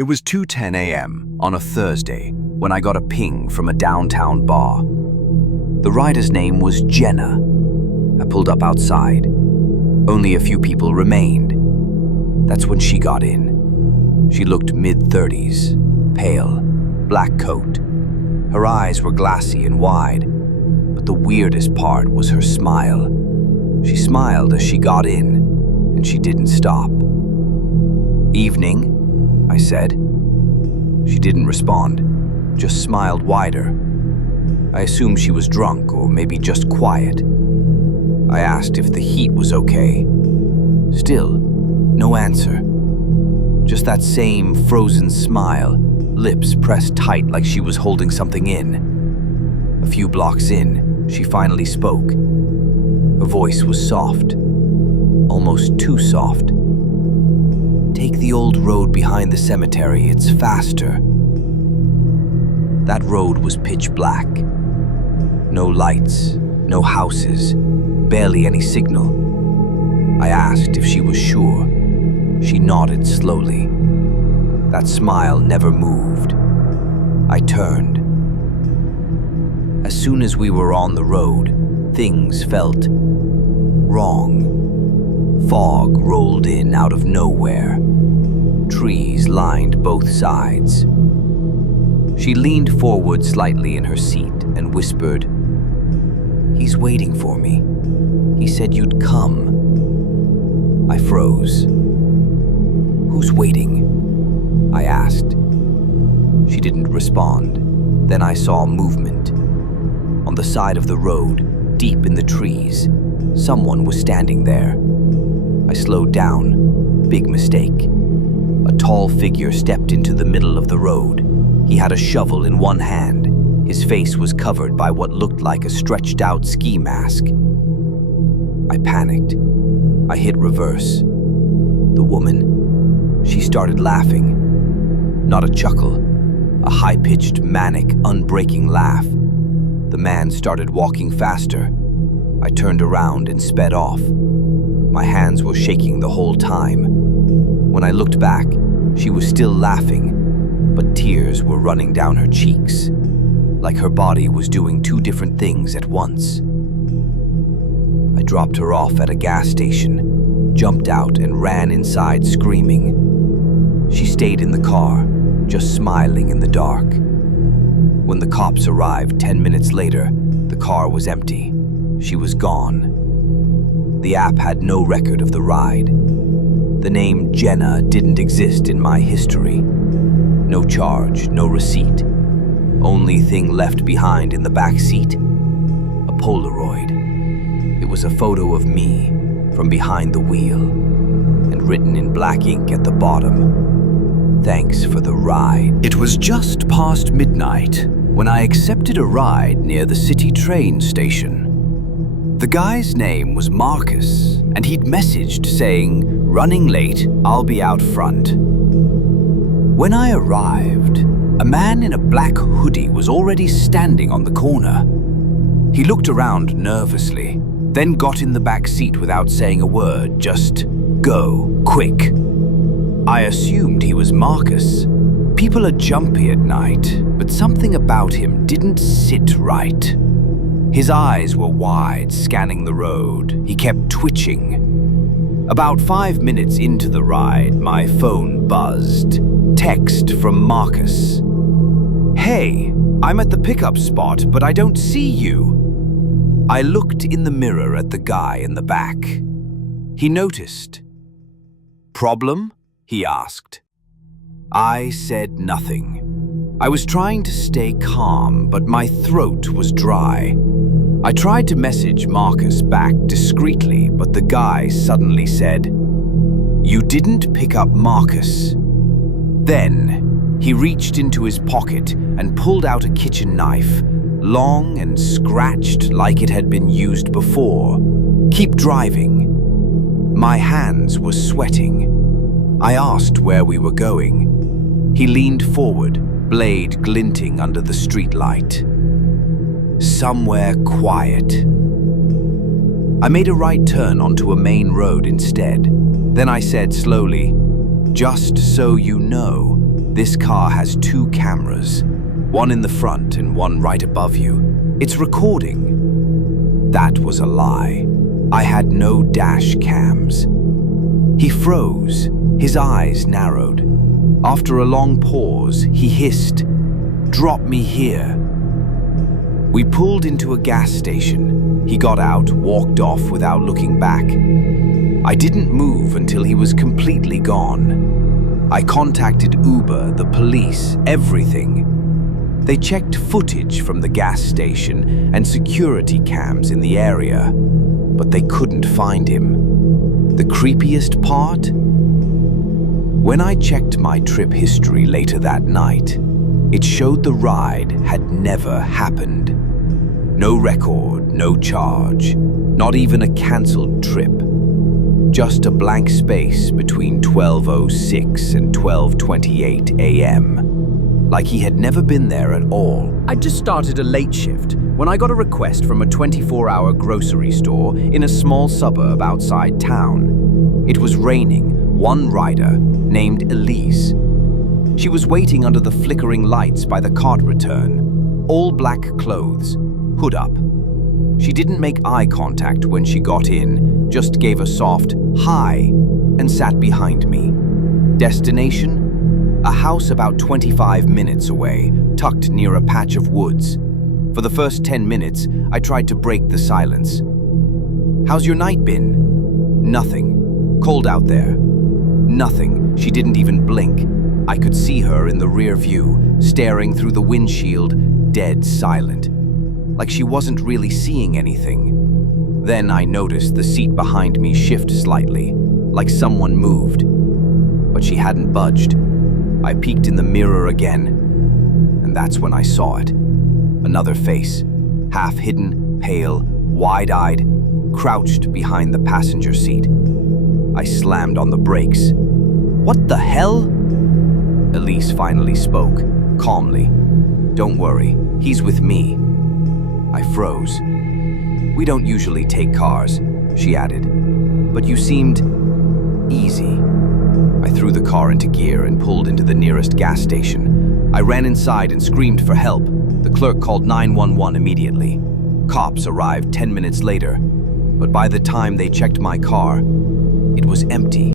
It was 2:10 a.m. on a Thursday when I got a ping from a downtown bar. The rider's name was Jenna. I pulled up outside. Only a few people remained. That's when she got in. She looked mid-30s, pale, black coat. Her eyes were glassy and wide, but the weirdest part was her smile. She smiled as she got in, and she didn't stop. "Evening," I said. She didn't respond, just smiled wider. I assumed she was drunk or maybe just quiet. I asked if the heat was okay. Still, no answer. Just that same frozen smile, lips pressed tight like she was holding something in. A few blocks in, she finally spoke. Her voice was soft, almost too soft. "Take the old road behind the cemetery, it's faster." That road was pitch black. No lights, no houses, barely any signal. I asked if she was sure. She nodded slowly. That smile never moved. I turned. As soon as we were on the road, things felt wrong. Fog rolled in out of nowhere. Trees lined both sides. She leaned forward slightly in her seat and whispered, "He's waiting for me. He said you'd come." I froze. "Who's waiting?" I asked. She didn't respond. Then I saw movement. On the side of the road, deep in the trees, someone was standing there. I slowed down. Big mistake. A tall figure stepped into the middle of the road. He had a shovel in one hand. His face was covered by what looked like a stretched-out ski mask. I panicked. I hit reverse. The woman, she started laughing. Not a chuckle, a high-pitched, manic, unbreaking laugh. The man started walking faster. I turned around and sped off. My hands were shaking the whole time. When I looked back, she was still laughing, but tears were running down her cheeks, like her body was doing two different things at once. I dropped her off at a gas station, jumped out and ran inside screaming. She stayed in the car, just smiling in the dark. When the cops arrived 10 minutes later, the car was empty. She was gone. The app had no record of the ride. The name Jenna didn't exist in my history. No charge, no receipt. Only thing left behind in the back seat, a Polaroid. It was a photo of me from behind the wheel, and written in black ink at the bottom, "Thanks for the ride." It was just past midnight when I accepted a ride near the city train station. The guy's name was Marcus, and he'd messaged saying, "Running late, I'll be out front." When I arrived, a man in a black hoodie was already standing on the corner. He looked around nervously, then got in the back seat without saying a word, just, "Go, quick." I assumed he was Marcus. People are jumpy at night, but something about him didn't sit right. His eyes were wide, scanning the road. He kept twitching. About 5 minutes into the ride, my phone buzzed. Text from Marcus. "Hey, I'm at the pickup spot, but I don't see you." I looked in the mirror at the guy in the back. He noticed. "Problem?" he asked. I said nothing. I was trying to stay calm, but my throat was dry. I tried to message Marcus back discreetly, but the guy suddenly said, "You didn't pick up Marcus." Then, he reached into his pocket and pulled out a kitchen knife, long and scratched like it had been used before. "Keep driving." My hands were sweating. I asked where we were going. He leaned forward, blade glinting under the streetlight. "Somewhere quiet." I made a right turn onto a main road instead. Then I said slowly, "Just so you know, This car has two cameras, one in the front and one right above you. It's recording. That was a lie. I had no dash cams. He froze, his eyes narrowed. After a long pause, he hissed, "Drop me here." We pulled into a gas station. He got out, walked off without looking back. I didn't move until he was completely gone. I contacted Uber, the police, everything. They checked footage from the gas station and security cams in the area, but they couldn't find him. The creepiest part? When I checked my trip history later that night, it showed the ride had never happened. No record, no charge, not even a cancelled trip. Just a blank space between 12:06 and 12:28 a.m. Like he had never been there at all. I'd just started a late shift when I got a request from a 24-hour grocery store in a small suburb outside town. It was raining. One rider, named Elise. She was waiting under the flickering lights by the cart return, all black clothes, hood up. She didn't make eye contact when she got in, just gave a soft "hi" and sat behind me. Destination? A house about 25 minutes away, tucked near a patch of woods. For the first 10 minutes, I tried to break the silence. "How's your night been?" "Nothing. Cold out there." Nothing. She didn't even blink. I could see her in the rear view, staring through the windshield, dead silent. Like she wasn't really seeing anything. Then I noticed the seat behind me shift slightly, like someone moved. But she hadn't budged. I peeked in the mirror again, and that's when I saw it. Another face, half hidden, pale, wide-eyed, crouched behind the passenger seat. I slammed on the brakes. "What the hell?" Elise finally spoke, calmly. "Don't worry, he's with me." I froze. "We don't usually take cars," she added, "but you seemed easy." I threw the car into gear and pulled into the nearest gas station. I ran inside and screamed for help. The clerk called 911 immediately. Cops arrived 10 minutes later, but by the time they checked my car, it was empty.